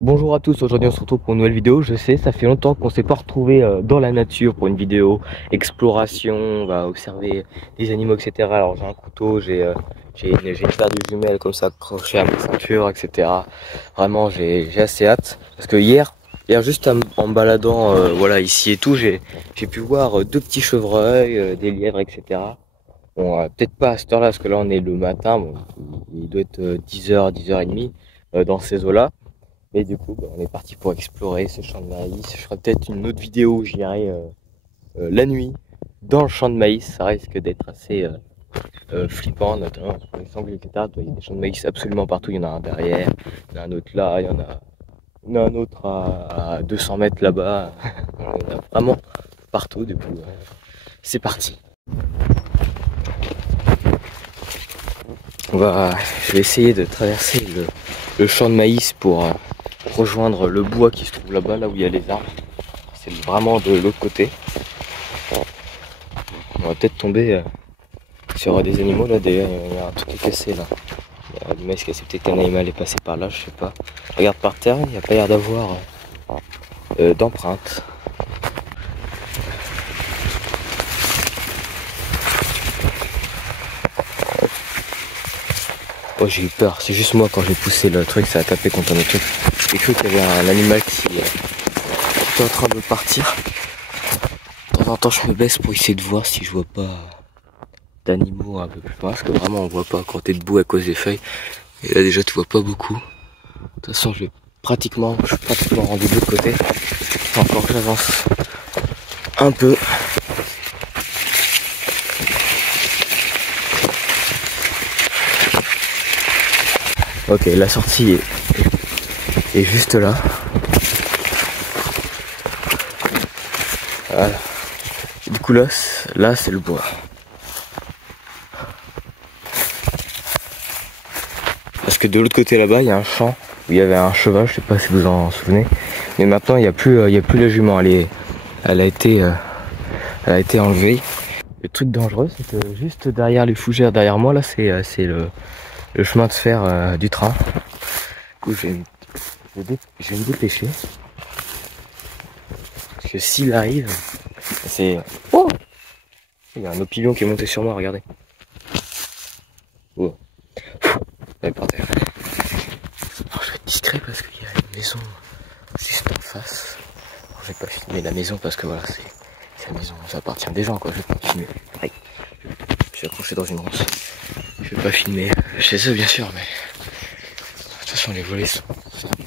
Bonjour à tous, aujourd'hui on se retrouve pour une nouvelle vidéo. Je sais, ça fait longtemps qu'on s'est pas retrouvé dans la nature pour une vidéo exploration, on va observer des animaux, etc. Alors j'ai un couteau, j'ai une paire de jumelles comme ça accrochées à ma ceinture, etc. Vraiment j'ai assez hâte parce que hier juste en me baladant voilà ici et tout, j'ai pu voir deux petits chevreuils, des lièvres, etc. Bon, peut-être pas à cette heure-là parce que là on est le matin, bon, il doit être 10h, 10h30 dans ces eaux-là. Et du coup, on est parti pour explorer ce champ de maïs. Je ferai peut-être une autre vidéo où j'irai la nuit dans le champ de maïs. Ça risque d'être assez flippant, notamment pour les sangliers, etc. Il y a des champs de maïs absolument partout. Il y en a un derrière, il y en a un autre là, il y en a un autre à 200 mètres là-bas. Il y en a vraiment partout. Du coup, c'est parti. Je vais essayer de traverser le champ de maïs pour rejoindre le bois qui se trouve là-bas, là où il y a les arbres. C'est vraiment de l'autre côté. On va peut-être tomber sur des animaux là, il y a un truc qui est cassé là. Il y a du maïs cassé, peut-être qu'un animal est passé par là, je sais pas. Je regarde par terre, il n'y a pas l'air d'avoir d'empreinte. Oh, j'ai eu peur, c'est juste moi quand j'ai poussé le truc, ça a tapé contre un autre truc. J'ai cru qu'il y avait un animal qui était en train de partir. De temps en temps, je me baisse pour essayer de voir si je vois pas d'animaux un peu plus loin, parce que vraiment on voit pas quand t'es debout à cause des feuilles. Et là déjà tu vois pas beaucoup. De toute façon je suis pratiquement rendu de l'autre côté. Faut encore que j'avance un peu. Ok, la sortie est juste là. Voilà. Et du coup là c'est le bois. Parce que de l'autre côté là-bas il y a un champ où il y avait un cheval, je sais pas si vous en souvenez. Mais maintenant il n'y a plus la jument, elle a été enlevée. Le truc dangereux c'est que juste derrière les fougères, derrière moi là c'est le chemin de fer du train. Du coup je vais me dépêcher. Parce que s'il arrive, c'est... Oh, il y a un opilion qui est monté sur moi, regardez. Oh. Elle est par terre. Alors, je vais être discret parce qu'il y a une maison juste en face. Alors, je vais pas filmer la maison parce que voilà, c'est la maison, ça appartient des gens quoi, je vais pas filmer. Aïe. Je suis accroché dans une ronce. Je vais pas filmer chez eux bien sûr, mais de toute façon les volets sont fermés.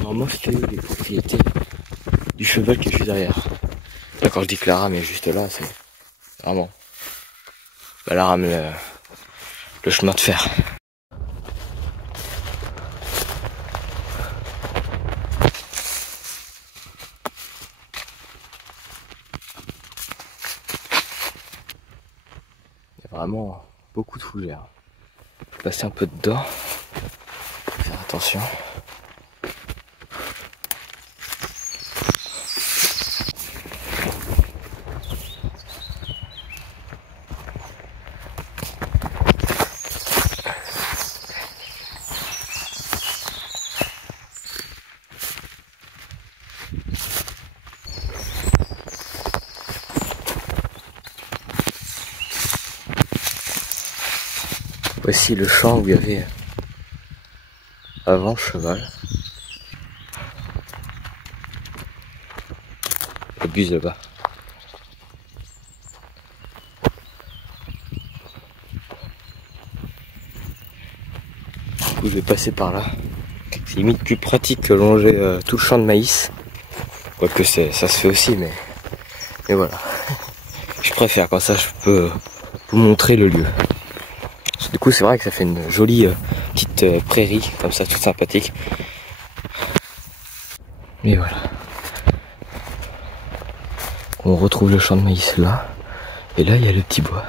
Normalement c'était les propriétés du cheval qui est juste derrière. Là quand je dis que la rame est juste là, c'est vraiment la rame, le chemin de fer. Il y a vraiment beaucoup de fougères. Je vais passer un peu dedans. Faire attention. Voici le champ où il y avait avant le cheval. Le bus là-bas. Du coup je vais passer par là. C'est limite plus pratique que longer tout le champ de maïs. Quoique ça se fait aussi, mais voilà. Je préfère, comme ça je peux vous montrer le lieu. Du coup c'est vrai que ça fait une jolie petite prairie, comme ça, toute sympathique. Et voilà. On retrouve le champ de maïs là. Et là il y a le petit bois.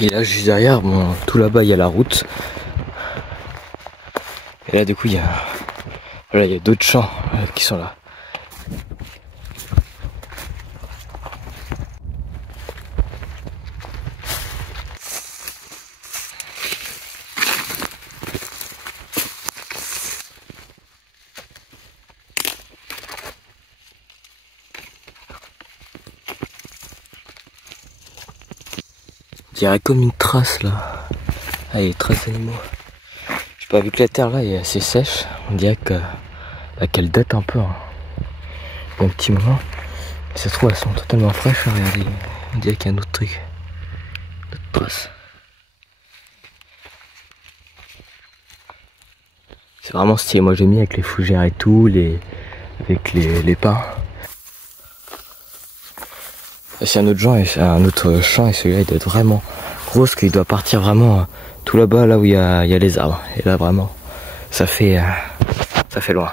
Et là juste derrière, bon, tout là-bas il y a la route. Et là du coup il y a, voilà, il y a d'autres champs qui sont là. Il y a comme une trace là. Ah, il y a des traces d'animaux. Je sais pas, vu que la terre là est assez sèche, on dirait qu'elle date un peu, hein. Un petit moment. Et ça se trouve, elles sont totalement fraîches. Hein, regardez, on dirait qu'il y a un autre truc. D'autres traces. C'est vraiment stylé. Moi j'aime bien avec les fougères et tout, avec les pins. C'est un autre champ et celui-là il doit être vraiment gros parce qu'il doit partir vraiment tout là-bas, là où il y a les arbres. Et là vraiment, ça fait loin.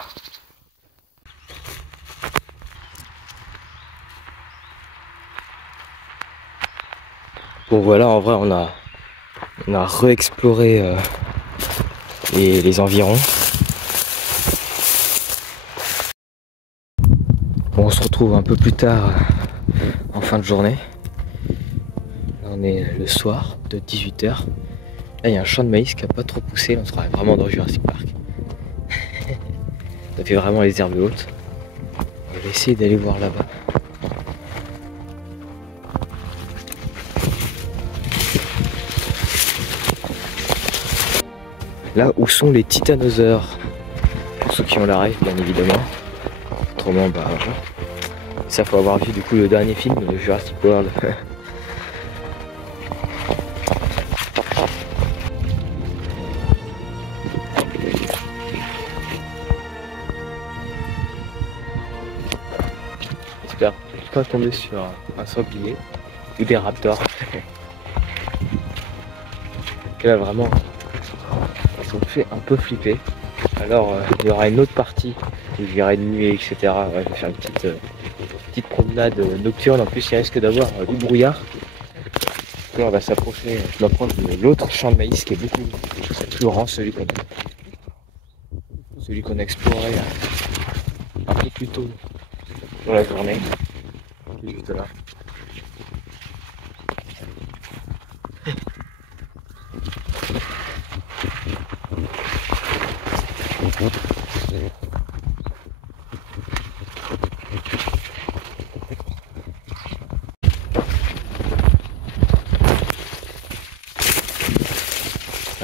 Bon voilà, en vrai on a re-exploré les environs. Bon, on se retrouve un peu plus tard en fin de journée. Là on est le soir de 18 h. Là il y a un champ de maïs qui a pas trop poussé, là on sera vraiment dans Jurassic Park. Ça fait vraiment les herbes hautes. On va essayer d'aller voir là-bas. Là où sont les titanosaures. Pour ceux qui ont la rêve, bien évidemment. Autrement, bah voilà. Ça, faut avoir vu du coup le dernier film de Jurassic World. J'espère pas tomber sur un sanglier ou des raptors. Que là vraiment, ils sont fait un peu flipper. Alors il y aura une autre partie où j'irai de nuit, etc. Ouais, je vais faire une petite promenade nocturne. En plus il risque d'avoir du brouillard. Là on va s'approcher, je m'approche de l'autre champ de maïs qui est beaucoup plus grand, celui qu'on a exploré un peu plus tôt dans la journée. Qui est juste là.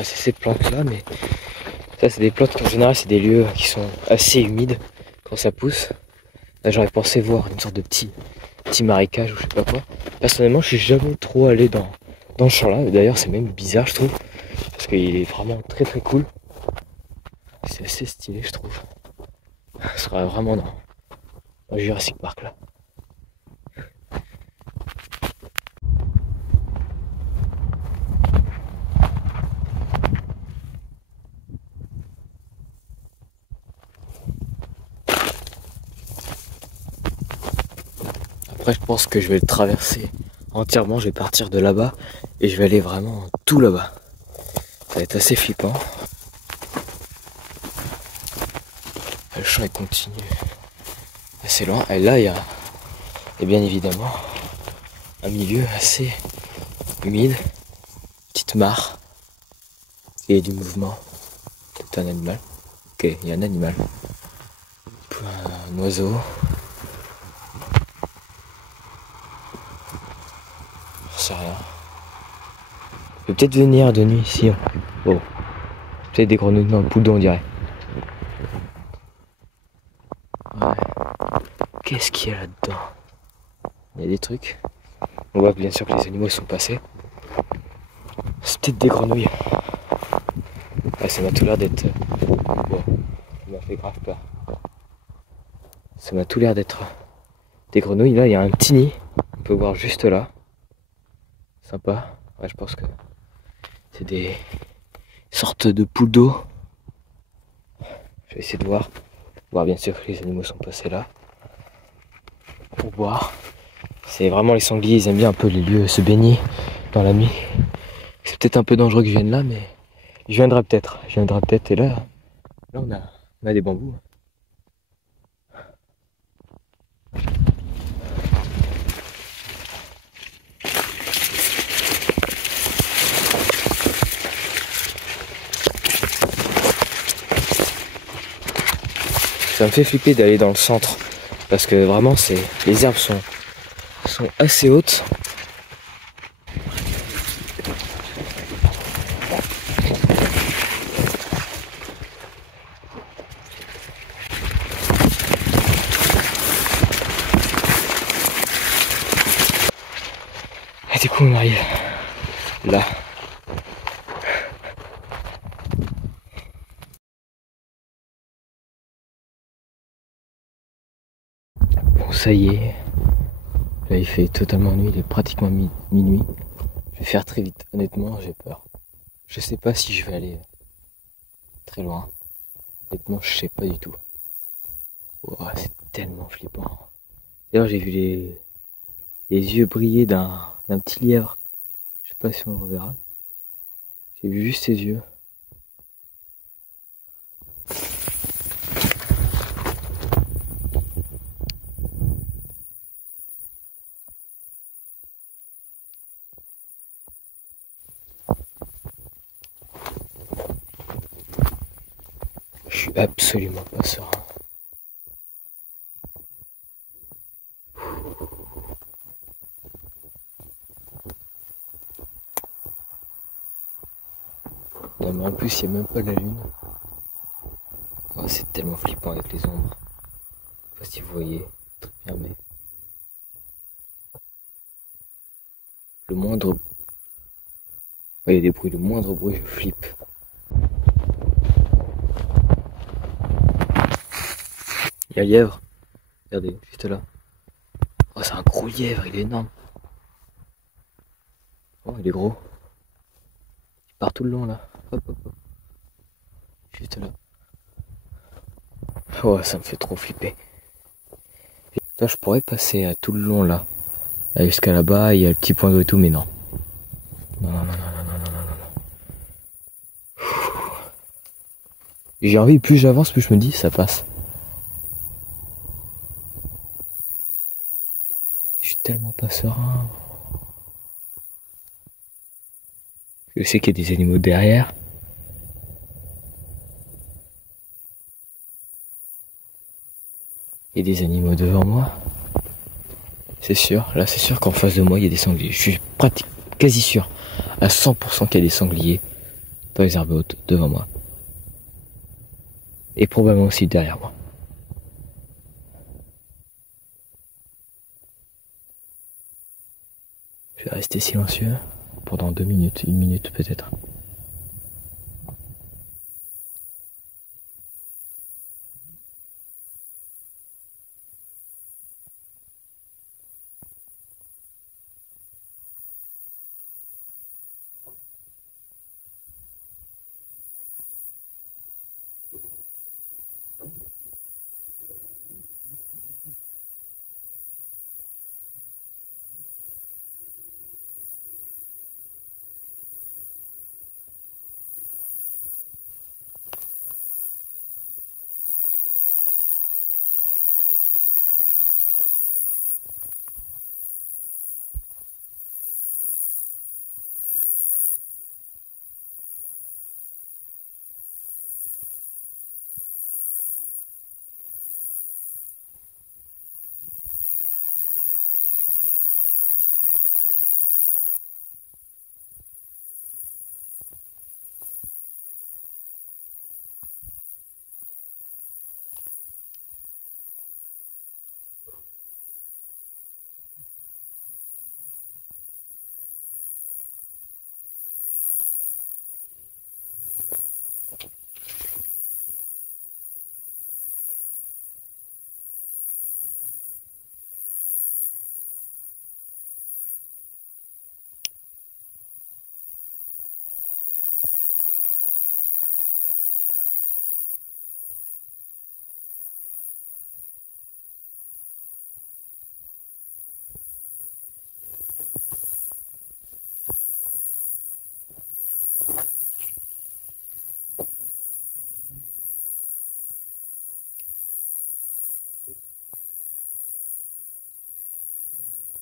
C'est ces plantes là, mais ça c'est des plantes en général, c'est des lieux qui sont assez humides quand ça pousse. Là j'aurais pensé voir une sorte de petit marécage ou je sais pas quoi. Personnellement je suis jamais trop allé dans le champ là, d'ailleurs c'est même bizarre je trouve, parce qu'il est vraiment très très cool. C'est assez stylé je trouve. Ce serait vraiment dans Jurassic Park là. Après je pense que je vais le traverser entièrement, je vais partir de là-bas et je vais aller vraiment tout là-bas. Ça va être assez flippant. Le champ il continue assez loin et là il y a bien évidemment un milieu assez humide, petite mare et du mouvement. Peut-être un animal. Ok, il y a un animal. Un oiseau. Je sais rien. Il peut peut-être venir de nuit ici. Oh. Peut-être des grenouilles dans le poule d'eau on dirait. Ouais. Qu'est-ce qu'il y a là-dedans? Il y a des trucs. On voit bien sûr que les animaux sont passés. C'est peut-être des grenouilles. Ouais, ça m'a tout l'air d'être... Bon, ça m'a fait grave peur. Ça m'a tout l'air d'être des grenouilles. Là, il y a un petit nid. On peut voir juste là. Sympa. Ouais, je pense que c'est des sortes de poules d'eau. Je vais essayer de voir. Voir bien sûr que les animaux sont passés là. Pour boire. C'est vraiment les sangliers, ils aiment bien un peu les lieux, se baigner dans la nuit. C'est peut-être un peu dangereux que je vienne là, mais je viendrai peut-être et là, Là, on a des bambous. Ça me fait flipper d'aller dans le centre parce que vraiment, les herbes sont assez hautes. Et du coup, on arrive là. Bon, ça y est. Là, il fait totalement nuit, il est pratiquement minuit. Je vais faire très vite. Honnêtement, j'ai peur. Je sais pas si je vais aller très loin. Honnêtement, je sais pas du tout. Oh, c'est tellement flippant. D'ailleurs, j'ai vu les yeux briller d'un petit lièvre. Je sais pas si on le reverra. J'ai vu juste ses yeux. Je suis absolument pas serein. Non, mais en plus, il n'y a même pas la lune. Oh, c'est tellement flippant avec les ombres. Je sais pas si vous voyez très bien, mais le moindre... Ouais, il y a des bruits, le moindre bruit, je flippe. Il y a le lièvre. Regardez, juste là. Oh, c'est un gros lièvre, il est énorme. Oh, il est gros. Il part tout le long, là. Hop, hop, hop. Juste là. Oh, ça me fait trop flipper. Là, je pourrais passer à tout le long, là. Jusqu'à là-bas, il y a le petit point d'eau et tout, mais non. Non, non, non, non, non, non, non, non. J'ai envie, plus j'avance, plus je me dis, ça passe. Je suis tellement pas serein. Je sais qu'il y a des animaux derrière. Il y a des animaux devant moi. C'est sûr, là c'est sûr qu'en face de moi il y a des sangliers. Je suis quasi sûr, à 100% qu'il y a des sangliers dans les herbes hautes devant moi. Et probablement aussi derrière moi. Je vais rester silencieux pendant 2 minutes, 1 minute peut-être.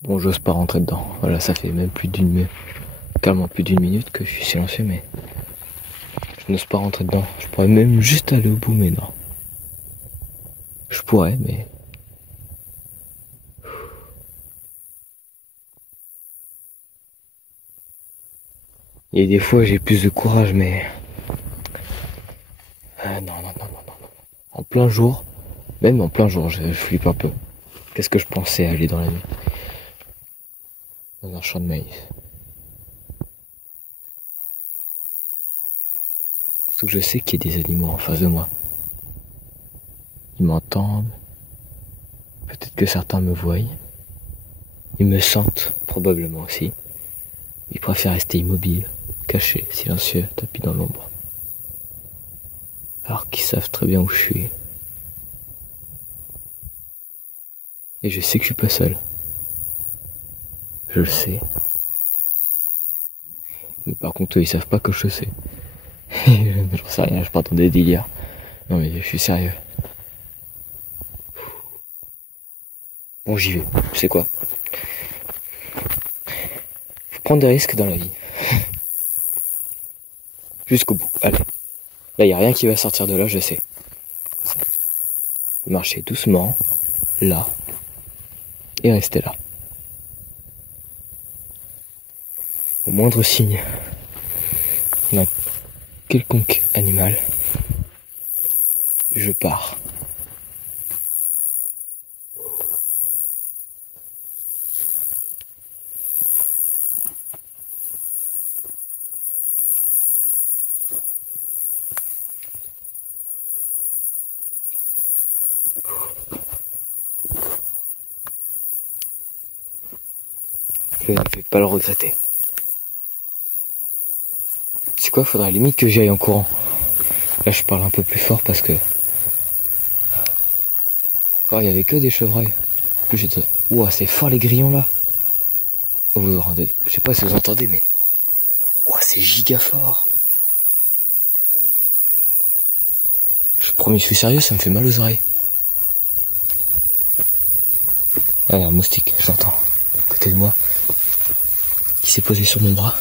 Bon, j'ose pas rentrer dedans. Voilà, ça fait même carrément plus d'une minute que je suis silencieux, mais je n'ose pas rentrer dedans. Je pourrais même juste aller au bout, mais non. Je pourrais, mais... Il y a des fois j'ai plus de courage, mais... Ah, non. En plein jour, même en plein jour, je flippe un peu. Qu'est-ce que je pensais aller dans la nuit? Dans un champ de maïs. Surtout que je sais qu'il y a des animaux en face de moi. Ils m'entendent. Peut-être que certains me voient. Ils me sentent, probablement aussi. Ils préfèrent rester immobiles, cachés, silencieux, tapis dans l'ombre. Alors qu'ils savent très bien où je suis. Et je sais que je suis pas seul. Je le sais. Mais par contre, eux, ils savent pas que je sais. J'en sais rien, je pars dans des délires. Non mais je suis sérieux. Bon, j'y vais. Tu sais quoi? Faut prendre des risques dans la vie. Jusqu'au bout. Allez. Là, y a rien qui va sortir de là, je sais. Faut marcher doucement. Là. Et rester là. Au moindre signe d'un quelconque animal, je pars. Je ne vais pas le regretter. C'est quoi, faudra limite que j'y aille en courant. Là je parle un peu plus fort parce que quand il y avait que des chevreuils. Puis j'étais... Ouah, c'est fort les grillons là. Oh, vous vous rendez... Je sais pas si vous entendez mais... Ouah, c'est giga fort. Je promets, je suis sérieux, ça me fait mal aux oreilles. Ah, un moustique, j'entends. À côté de moi. Il s'est posé sur mon bras.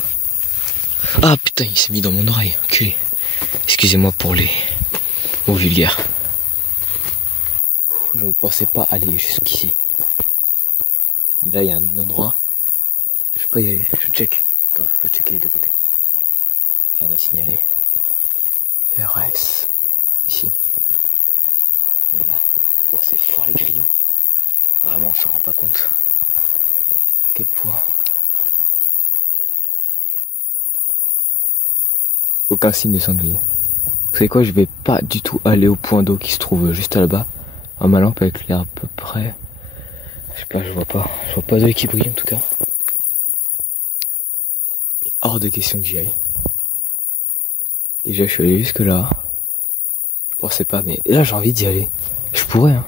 Ah putain, il s'est mis dans mon oreille, enculé. Excusez-moi pour les mots vulgaires. Je ne pensais pas aller jusqu'ici. Là, il y a un endroit. Je peux pas y aller, je check. Attends, faut checker les deux côtés. Rien à signaler. RS. Ici. Mais là, oh, c'est fort les grillons. Vraiment, on s'en rend pas compte. À quel point. Aucun signe de sanglier. Vous savez quoi, je vais pas du tout aller au point d'eau qui se trouve juste là-bas. Ma lampe avec l'air à peu près. Je sais pas, je vois pas d'œil qui brille en tout cas. Hors de question que j'y aille. Déjà je suis allé jusque là. Je pensais pas, mais là j'ai envie d'y aller. Je pourrais hein.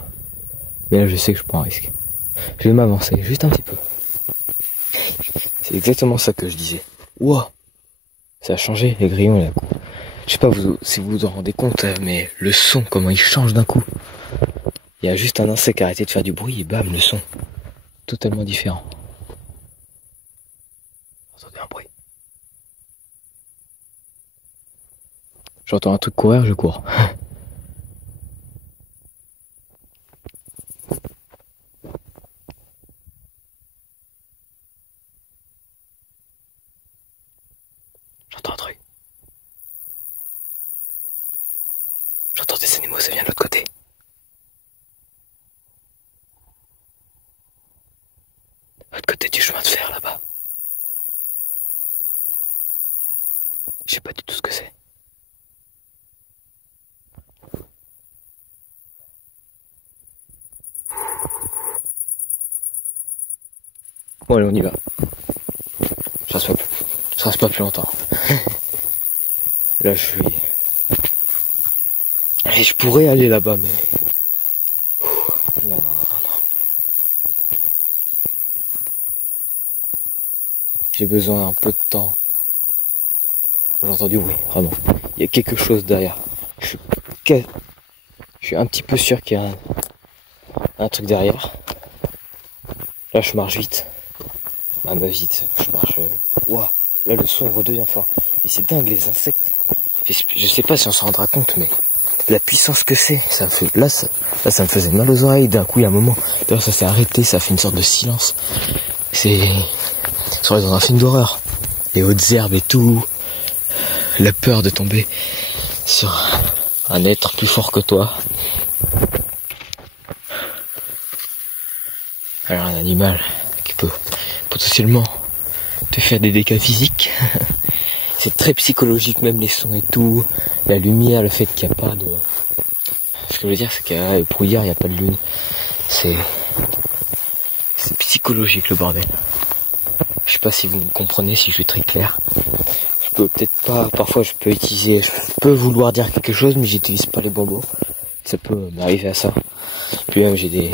Mais là je sais que je prends un risque. Je vais m'avancer juste un petit peu. C'est exactement ça que je disais. Ouah, ça a changé les grillons là. Je sais pas si vous vous en rendez compte, mais le son, comment il change d'un coup. Il y a juste un insecte qui a arrêté de faire du bruit et bam, le son. Totalement différent. Entendez un bruit. J'entends un truc courir, je cours. J'entends un truc. J'entends des animaux, ça vient de l'autre côté. L'autre côté du chemin de fer là-bas. Je sais pas du tout ce que c'est. Bon allez, on y va. Je reste pas plus longtemps. Là je suis... Et je pourrais aller là-bas mais... Non. J'ai besoin d'un peu de temps. J'entends du bruit, vraiment. Il y a quelque chose derrière. Je suis un petit peu sûr qu'il y a un truc derrière. Là je marche vite. Ah bah vite, je marche. Ouah, là le son redevient fort. Mais c'est dingue les insectes. Je sais pas si on s'en rendra compte, mais la puissance que c'est, ça me fait. Là, ça me faisait mal aux oreilles. D'un coup, il y a un moment. D'ailleurs, ça s'est arrêté, ça fait une sorte de silence. C'est. C'est dans un film d'horreur. Les hautes herbes et tout. La peur de tomber sur un être plus fort que toi. Alors un animal qui peut potentiellement te faire des dégâts physiques. C'est très psychologique, même les sons et tout. La lumière, le fait qu'il n'y a pas de... Ce que je veux dire, c'est pour hier, il n'y a pas de lune. C'est psychologique le bordel. Je sais pas si vous me comprenez, si je suis très clair. Je peux peut-être pas, parfois je peux vouloir dire quelque chose, mais j'utilise pas les bons mots. Ça peut m'arriver à ça. Puis même j'ai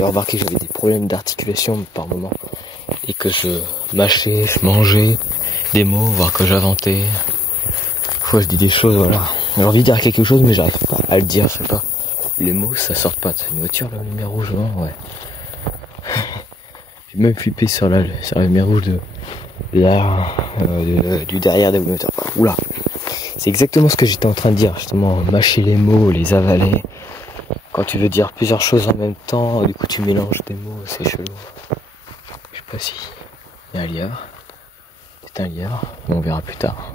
remarqué que j'avais des problèmes d'articulation par moment. Et que je mâchais, je mangeais des mots, voire que j'inventais. Parfois je dis des choses, voilà. J'ai envie de dire quelque chose, mais j'arrive pas à le dire, je sais pas. Les mots, ça sort pas. T'as une voiture, la lumière rouge, non? Ouais. J'ai même flippé sur la lumière rouge du derrière des moteurs. Oula. C'est exactement ce que j'étais en train de dire, justement. Mâcher les mots, les avaler. Quand tu veux dire plusieurs choses en même temps, du coup tu mélanges des mots, c'est chelou. Je sais pas si il y a un lièvre. C'est un lièvre, mais on verra plus tard.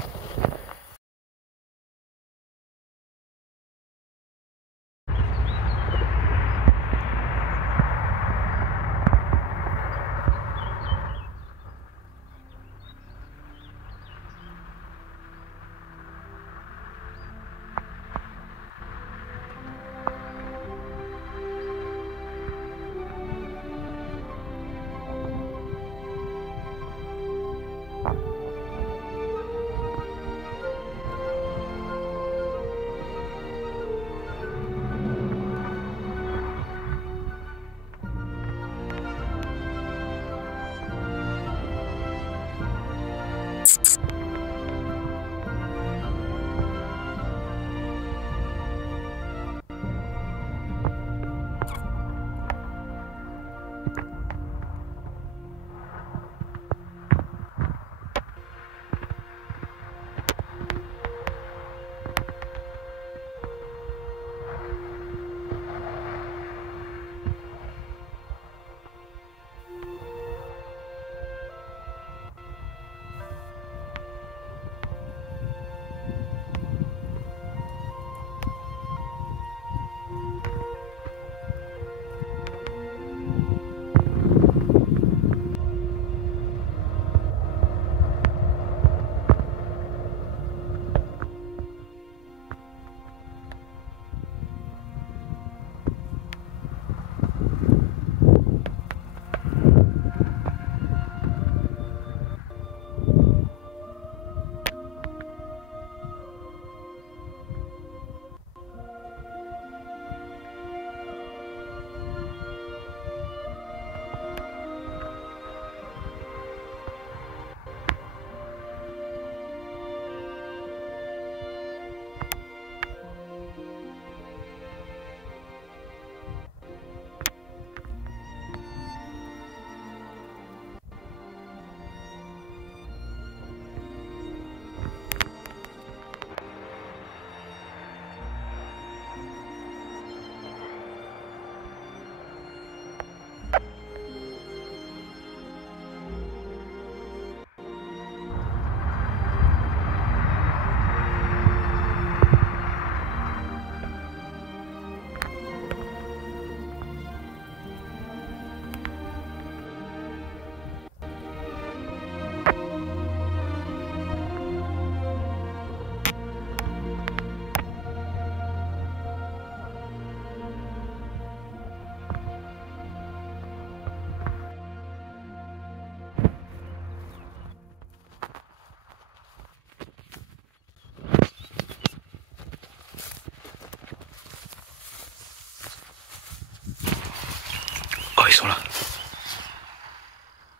Ils sont là.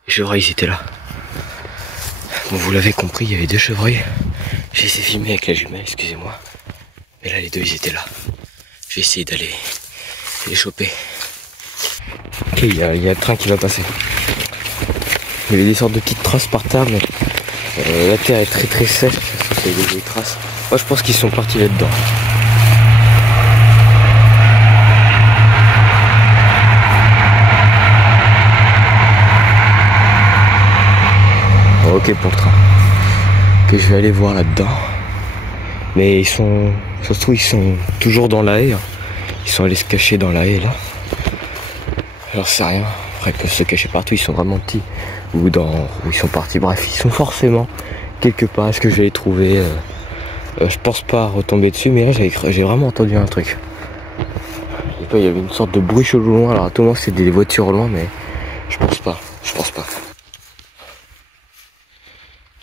Les chevreuils, ils étaient là. Bon, vous l'avez compris, il y avait deux chevreuils. J'ai essayé de filmer avec la jumelle, excusez-moi. Mais là, les deux, ils étaient là. J'ai essayé d'aller les choper. Ok, il y a le train qui va passer. Il y avait des sortes de petites traces par terre, mais la terre est très sèche, c'est des traces. Moi je pense qu'ils sont partis là-dedans. Ok pour le train. Que je vais aller voir là-dedans. Mais ils sont. Ça se trouve ils sont toujours dans la haie. Ils sont allés se cacher dans la haie là. J'en sais rien. Après ils peuvent se cacher partout, ils sont vraiment petits. Où ils sont partis. Bref, ils sont forcément quelque part. Est-ce que je vais les trouver je pense pas retomber dessus, mais là j'ai vraiment entendu un truc. Je sais pas, il y avait une sorte de bruit chelou loin. Alors à tout moment c'est des voitures au loin, mais je pense pas.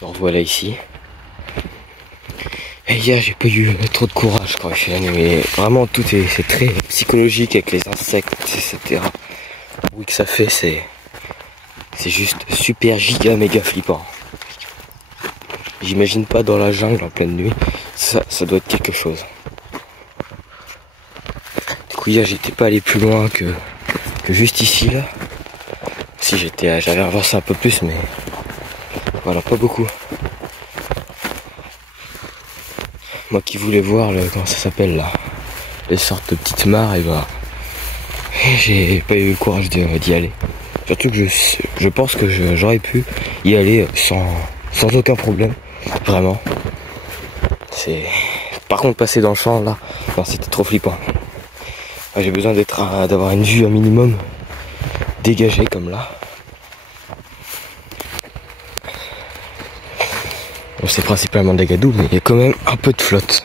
Alors voilà ici. Et hier j'ai pas eu trop de courage quand j'ai fait la nuit, mais vraiment c'est très psychologique avec les insectes, etc. Le bruit que ça fait c'est juste super giga méga flippant. J'imagine pas dans la jungle en pleine nuit, ça doit être quelque chose. Du coup hier j'étais pas allé plus loin que juste ici là. Si j'avais avancé un peu plus, mais voilà, pas beaucoup. Moi qui voulais voir comment ça s'appelle là, les sortes de petites mares, et bah j'ai pas eu le courage d'y aller. Surtout que je pense que j'aurais pu y aller sans aucun problème. Vraiment. Par contre passer dans le champ là, non, c'était trop flippant. J'ai besoin d'avoir une vue un minimum dégagée comme là. Bon, c'est principalement des gadous, mais il y a quand même un peu de flotte.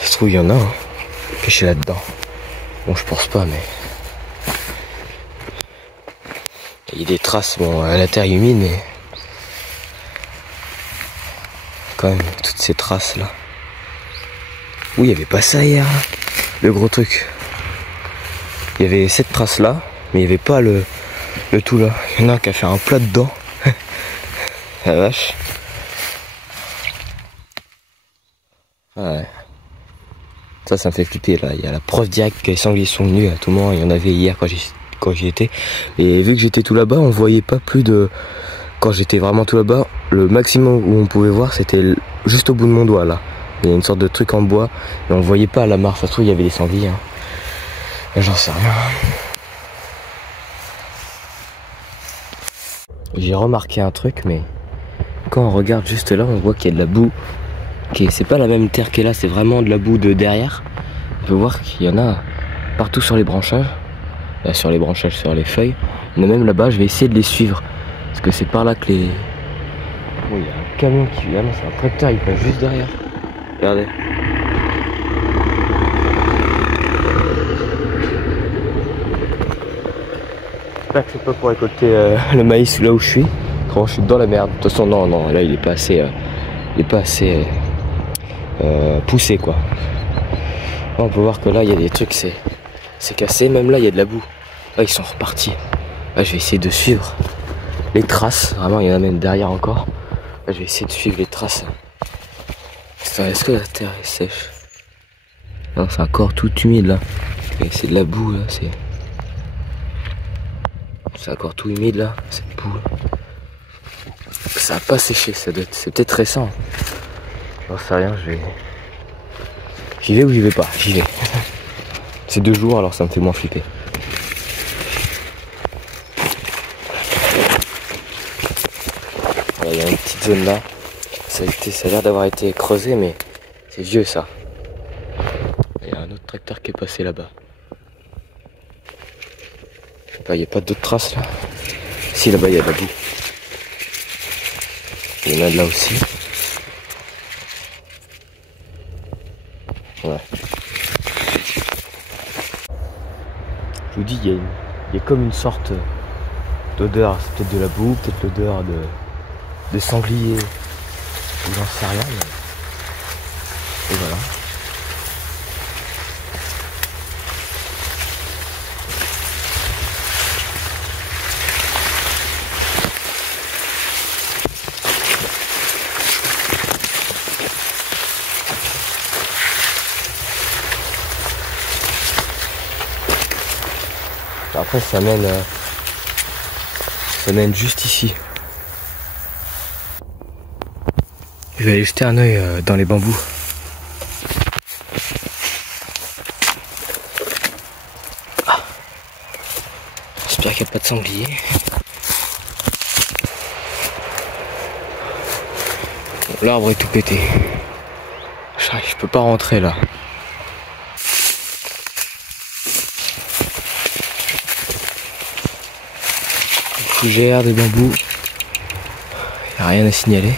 Ça se trouve il y en a caché là-dedans. Bon je pense pas, mais il y a des traces, bon la terre est humide, mais quand même toutes ces traces là. Oui, il y avait pas ça hier, le gros truc. Il y avait cette trace là, mais il y avait pas le tout là. Il y en a un qui a fait un plat dedans. La vache. Ouais. Ça me fait flipper là. Il y a la preuve directe que les sangliers sont venus à tout moment. Il y en avait hier quand j'y étais. Et vu que j'étais tout là-bas, on voyait pas plus de. Quand j'étais vraiment tout là-bas, le maximum où on pouvait voir c'était juste au bout de mon doigt là. Il y a une sorte de truc en bois, mais on le voyait pas à la mare. Ça se trouve il y avait des sangliers. J'en sais rien. J'ai remarqué un truc, mais quand on regarde juste là, on voit qu'il y a de la boue. C'est pas la même terre qu'est là, c'est vraiment de la boue de derrière. On peut voir qu'il y en a partout sur les branchages. Sur les feuilles. Il y en a même là-bas, je vais essayer de les suivre. Parce que c'est par là que les... Oh, il y a un camion qui... Ah non, c'est un tracteur, il passe juste derrière. Regardez. J'espère que c'est pas pour récolter le maïs là où je suis. Quand je suis dans la merde. De toute façon, non, là il est pas assez, poussé quoi. Là, on peut voir que là il y a des trucs, c'est cassé. Même là il y a de la boue. Là ils sont repartis. Là je vais essayer de suivre les traces. Vraiment il y en a même derrière encore. Là je vais essayer de suivre les traces. Est-ce que la terre est sèche? Non, c'est encore tout humide là. C'est de la boue là. C'est encore tout humide là. Cette boue. Ça a pas séché, c'est peut-être récent. J'en sais rien, j'y vais ou j'y vais pas? J'y vais. C'est 2 jours, alors ça me fait moins flipper. Il y a une petite zone là. Ça a l'air d'avoir été creusé, mais c'est vieux ça. Il y a un autre tracteur qui est passé là-bas. Il n'y a pas d'autres traces là. Si, là-bas il y a de la boue. Il y en a de là aussi. Ouais. Je vous dis, il y a comme une sorte d'odeur. C'est peut-être de la boue, peut-être l'odeur de sanglier. J'en sais rien. Mais... Et voilà. Après ça mène Ça mène juste ici. Je vais aller jeter un œil dans les bambous. Ah. J'espère qu'il n'y a pas de sanglier. Bon, l'arbre est tout pété. Je peux pas rentrer là. Fougère, des bambous. Il n'y a rien à signaler.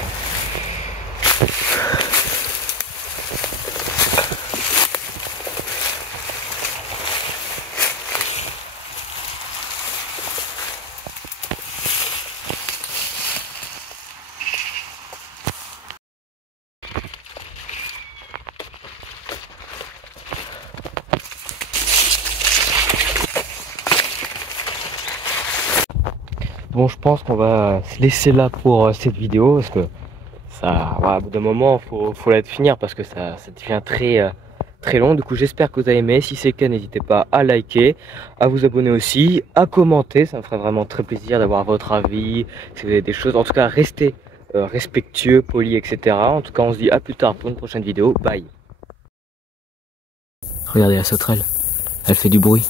Bon, je pense qu'on va se laisser là pour cette vidéo parce que ça, voilà, au bout d'un moment, faut la finir parce que ça devient très long. Du coup, j'espère que vous avez aimé. Si c'est le cas, n'hésitez pas à liker, à vous abonner aussi, à commenter. Ça me ferait vraiment très plaisir d'avoir votre avis. Si vous avez des choses, en tout cas, restez respectueux, polis, etc. En tout cas, on se dit à plus tard pour une prochaine vidéo. Bye. Regardez la sauterelle, elle fait du bruit.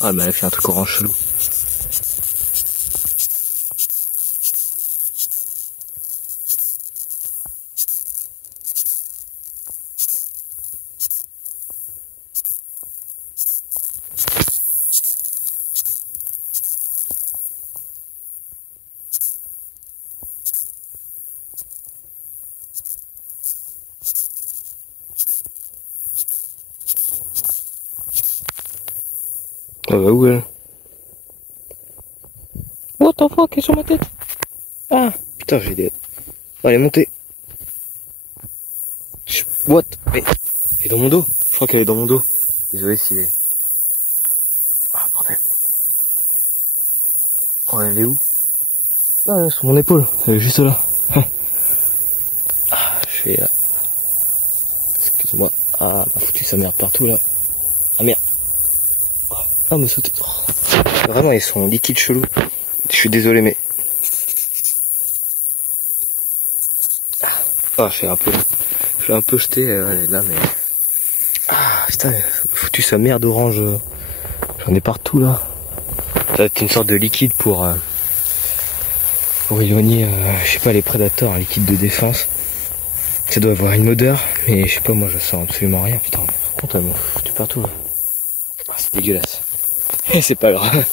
Ah mais elle a fait un truc orange chelou. Ah bah où elle? What the fuck, elle est sur ma tête? Ah putain, j'ai des... Oh, elle est montée. What? Mais elle est dans mon dos. Je crois qu'elle est dans mon dos. Désolé s'il est... Ah bordel. Oh, elle est où? Ah, elle est sur mon épaule. Elle est juste là. Ah, je fais... Excuse-moi. Ah, m'a foutu sa merde partout là. Ah merde. Ah, me sauter. Oh. Vraiment, ils sont liquides chelous. Je suis désolé, mais... Ah, je suis un peu jeté là, mais... Ah, putain, m'a foutu sa merde orange. J'en ai partout là. Ça va être une sorte de liquide pour éloigner, je sais pas, les prédateurs, un liquide de défense. Ça doit avoir une odeur, mais je sais pas, moi je sens absolument rien, putain. Par contre, elle m'a foutu partout là. Ah, c'est dégueulasse. C'est pas grave.